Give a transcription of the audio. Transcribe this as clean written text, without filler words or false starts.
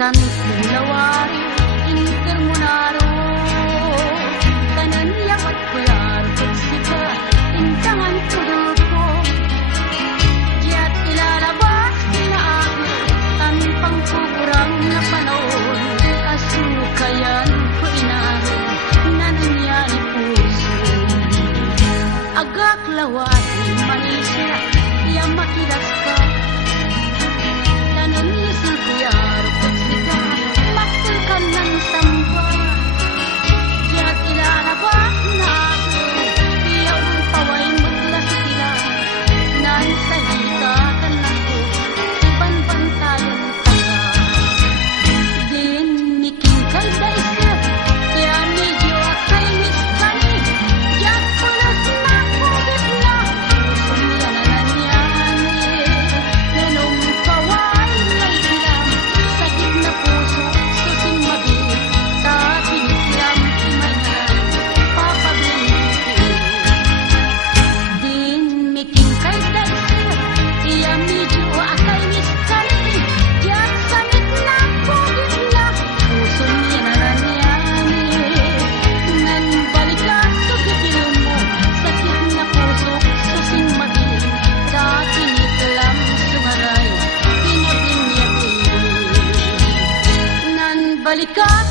kami lawari intermunaro kanan yapat kuyar keksika intangan tudupo diat ilalabas na ako tanpang kukurang na panahon kasukayan ko inahin nananyani puso agak lawari manisya yang makilas ka tanan isil kuyar keksika makulkan ng samba diat ilalabas na ako iyang paway maglas sila nan salita kan ako banbantayan taga din miking kay daisa kaya medyo kay miskali diat pulas na kubit na sumya na nanyani nanong paway ngay ilang sakit na puso susing mabilis sa piniklam imayan papablinti din miking kay daisa iya medyo akay miskali diat sakit na kubit na puso niya na nanyani nan balikas sa gipilin mo sakit na puso susing mabilis sa piniklam sungaray pinablinyati nan balikas